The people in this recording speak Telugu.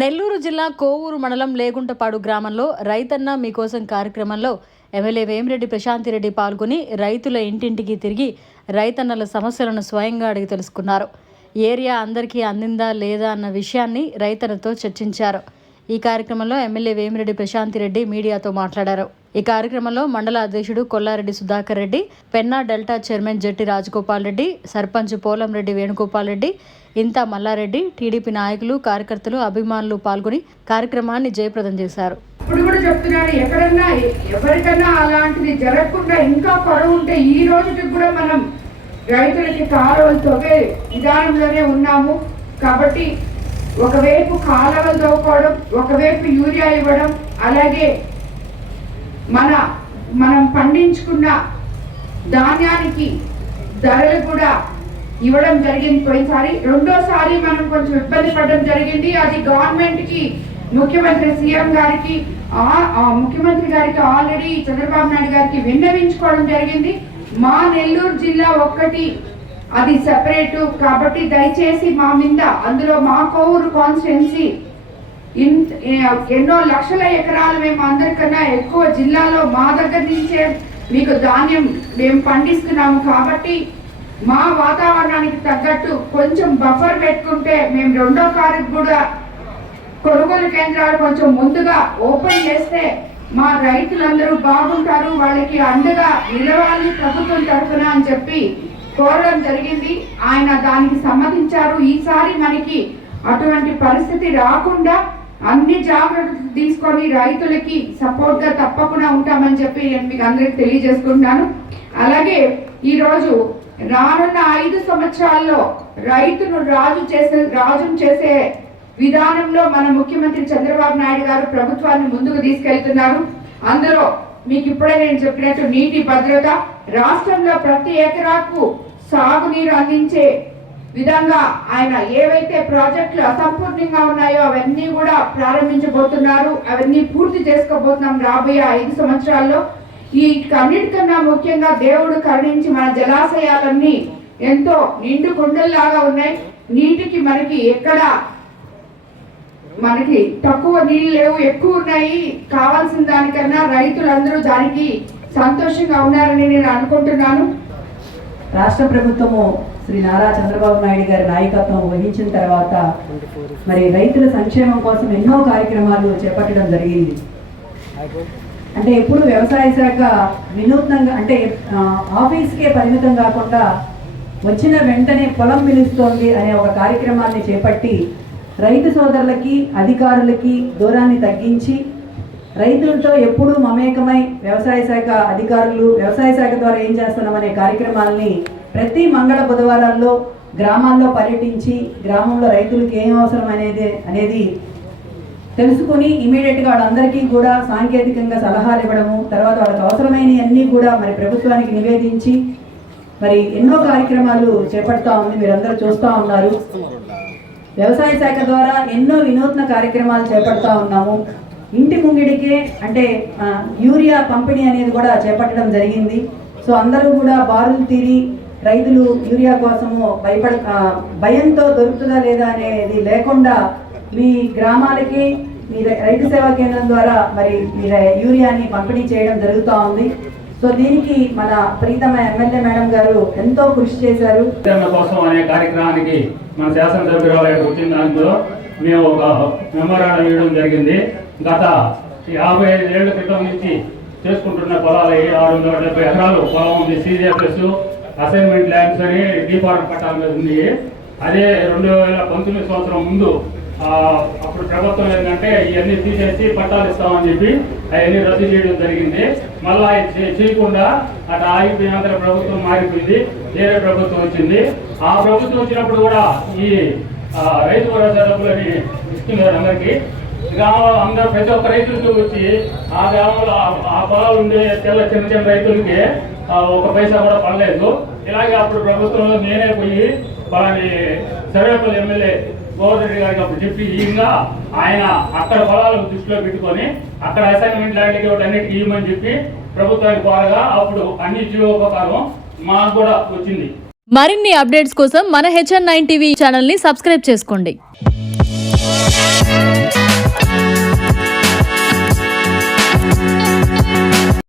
నెల్లూరు జిల్లా కోవూరు మండలం లేగుంటపాడు గ్రామంలో రైతన్న మీకోసం కార్యక్రమంలో ఎమ్మెల్యే వేమిరెడ్డి ప్రశాంతిరెడ్డి పాల్గొని రైతుల ఇంటింటికి తిరిగి రైతన్నల సమస్యలను స్వయంగా అడిగి తెలుసుకున్నారు. ఏరియా అందరికీ అందిందా లేదా అన్న విషయాన్ని రైతన్నతో చర్చించారు. ఈ కార్యక్రమంలో ఎమ్మెల్యే వేమిరెడ్డి ప్రశాంతిరెడ్డి మీడియాతో మాట్లాడారు. ఈ కార్యక్రమంలో మండల అధ్యక్షుడు కొల్లారెడ్డి సుధాకర్ రెడ్డి, పెన్నా డెల్టా చైర్మన్ జట్టి రాజగోపాల్ రెడ్డి, సర్పంచ్ పోలంరెడ్డి వేణుగోపాల్ రెడ్డి, ఇంతా మల్లారెడ్డి, టీడీపీ నాయకులు, కార్యకర్తలు, అభిమానులు పాల్గొని కార్యక్రమాన్ని జయప్రదం చేశారు. ఇప్పుడు కూడా చెప్తున్నాను, ఎక్కడన్నా ఎవరికన్నా అలాంటిది జరగకుండా ఇంకా పొరవ ఉంటే ఈ రోజుకి కూడా మనం రైతులకి కాలువలు తవ్వే విధానంలోనే ఉన్నాము. కాబట్టి ఒకవైపు కాలువలు తవ్వుకోవడం, ఒకవైపు యూరియా ఇవ్వడం, అలాగే మనం పండించుకున్న ధాన్యానికి ధరలు కూడా ఇవ్వడం జరిగింది పోయినసారి. రెండోసారి మనం కొంచెం ఇబ్బంది పడడం జరిగింది. అది గవర్నమెంట్కి, ముఖ్యమంత్రి సీఎం గారికి, ముఖ్యమంత్రి గారికి ఆల్రెడీ చంద్రబాబు నాయుడు గారికి విన్నవించుకోవడం జరిగింది. మా నెల్లూరు జిల్లా ఒక్కటి అది సెపరేటు కాబట్టి దయచేసి మా మీద, అందులో మా కోవూరు కాన్స్టిట్యున్సీ ఎన్నో లక్షల ఎకరాలు, మేము అందరికన్నా ఎక్కువ జిల్లాలో మా దగ్గర నుంచే మీకు ధాన్యం మేము పండిస్తున్నాము. కాబట్టి మా వాతావరణానికి తగ్గట్టు కొంచెం బఫర్ పెట్టుకుంటే మేము రెండో కారుకు కూడా కొనుగోలు కేంద్రాలు కొంచెం ముందుగా ఓపెన్ చేస్తే మా రైతులందరూ బాగుంటారు, వాళ్ళకి అండగా నిలవాలి ప్రభుత్వం తరఫున అని చెప్పి కోరడం జరిగింది. ఆయన దానికి సమ్మతించారు. ఈసారి మనకి అటువంటి పరిస్థితి రాకుండా అన్ని జాగ్రత్తలు తీసుకొని రైతులకి సపోర్ట్ గా తప్పకుండా ఉంటామని చెప్పి నేను మీకు అందరికి తెలియజేసుకుంటున్నాను. అలాగే ఈరోజు రానున్న 5 సంవత్సరాల్లో రైతును రాజును చేసే విధానంలో మన ముఖ్యమంత్రి చంద్రబాబు నాయుడు గారు ప్రభుత్వాన్ని ముందుకు తీసుకెళ్తున్నారు. అందులో మీకు ఇప్పుడే నేను చెప్పినట్టు నీటి భద్రత, రాష్ట్రంలో ప్రతి ఎకరాకు సాగునీరు అందించే విధంగా ఆయన ఏవైతే ప్రాజెక్టులు అసంపూర్ణంగా ఉన్నాయో అవన్నీ కూడా ప్రారంభించబోతున్నారు. అవన్నీ పూర్తి చేసుకోబోతున్నాం రాబోయే 5 సంవత్సరాల్లో. ఈ అన్నిటికన్నా ముఖ్యంగా దేవుడు కరుణించి మన జలాశయాలన్నీ ఎంతో నిండు కుండల్లాగా ఉన్నాయి. నీటికి మనకి తక్కువ నీళ్ళు లేవు, ఎక్కువ ఉన్నాయి. కావాల్సిన దానికన్నా రైతులందరూ దానికి సంతోషంగా ఉన్నారని నేను అనుకుంటున్నాను. రాష్ట్ర ప్రభుత్వము శ్రీ నారా చంద్రబాబు నాయుడు గారి నాయకత్వం వహించిన తర్వాత మరి రైతుల సంక్షేమం కోసం ఎన్నో కార్యక్రమాలు చేపట్టడం జరిగింది. అంటే ఎప్పుడు వ్యవసాయ శాఖ వినూత్నంగా, అంటే ఆఫీస్కే పరిమితం కాకుండా వచ్చిన వెంటనే పొలం పిలుస్తోంది అనే ఒక కార్యక్రమాన్ని చేపట్టి రైతు సోదరులకి, అధికారులకి దూరాన్ని తగ్గించి రైతులతో ఎప్పుడూ మమేకమై వ్యవసాయ శాఖ అధికారులు వ్యవసాయ శాఖ ద్వారా ఏం చేస్తున్నామనే కార్యక్రమాలని ప్రతి మంగళ బుధవారాల్లో గ్రామాల్లో పర్యటించి గ్రామంలో రైతులకు ఏం అవసరం అనేది తెలుసుకుని ఇమీడియట్గా వాళ్ళందరికీ కూడా సాంకేతికంగా సలహాలు ఇవ్వడము, తర్వాత వాళ్ళకి అవసరమైనవి అన్నీ కూడా మరి ప్రభుత్వానికి నివేదించి మరి ఎన్నో కార్యక్రమాలు చేపడతా ఉంది. మీరందరూ చూస్తూ ఉన్నారు. వ్యవసాయ శాఖ ద్వారా ఎన్నో వినూత్న కార్యక్రమాలు చేపడతా ఉన్నాము. ఇంటి ముంగిడికే అంటే యూరియా పంపిణీ అనేది కూడా చేపట్టడం జరిగింది. సో అందరూ కూడా బారులు తీరి రైతులు యూరియా కోసము భయంతో దొరుకుతుందా లేదా అనేది లేకుండా మీ గ్రామాలకి మీ రైతు సేవా కేంద్రం ద్వారా మరి మీ యూరియాని పంపిణీ చేయడం జరుగుతూ ఉంది. సో దీనికి మన ప్రీతమ ఎమ్మెల్యే మేడం గారు ఎంతో కృషి చేశారు. కోసం అనే కార్యక్రమానికి మన శాసనసభ్యురాలు వచ్చిన దాంట్లో మేము ఒక మెమోరాండం ఇవ్వడం జరిగింది. గత 55 ఏళ్ల క్రితం నుంచి చేసుకుంటున్న పొలాలు 670 ఎకరాలు పొలం ఉంది. CJFS అసైన్మెంట్ ల్యాండ్స్ అని డీపార్ట్ పట్టాల మీద ఉంది. అదే 2019 సంవత్సరం ముందు అప్పుడు ప్రభుత్వం ఏంటంటే ఇవన్నీ తీసేసి పట్టాలు ఇస్తామని చెప్పి అవన్నీ రద్దు చేయడం జరిగింది. మళ్ళీ చేయకుండా అటు ఆగిపోయినంత ప్రభుత్వం మారిపోయింది, వేరే ప్రభుత్వం వచ్చింది. ఆ ప్రభుత్వం వచ్చినప్పుడు కూడా ఈ రైతు భరోసా డబ్బులని ఇస్తున్నారు అందరికీ. గ్రామంలో అందరూ ప్రతి ఒక్క రైతులకి వచ్చి ఆ గ్రామంలో ఆ పొలాలు ఉండే చిన్న చిన్న రైతులకి ఒక పైసా కూడా పడలేదు. ఇలాగే అప్పుడు ప్రభుత్వంలో నేనే పోయి పలాని సర్వేపల్లి ఎమ్మెల్యే గోవర్ధరెడ్డి గారికి అప్పుడు చెప్పి ఈయంగా ఆయన అక్కడ పొలాలకు దృష్టిలో పెట్టుకొని అక్కడ అసైన్మెంట్ ల్యాండ్కి అన్నిటికీ ఇవ్వమని చెప్పి ప్రభుత్వానికి కోరగా అప్పుడు అన్ని జీవోపకారం మాకు కూడా వచ్చింది. మరిన్ని అప్డేట్స్ కోసం మన HN9 టీవీ ఛానల్ని సబ్స్క్రైబ్ చేసుకోండి. Thank you.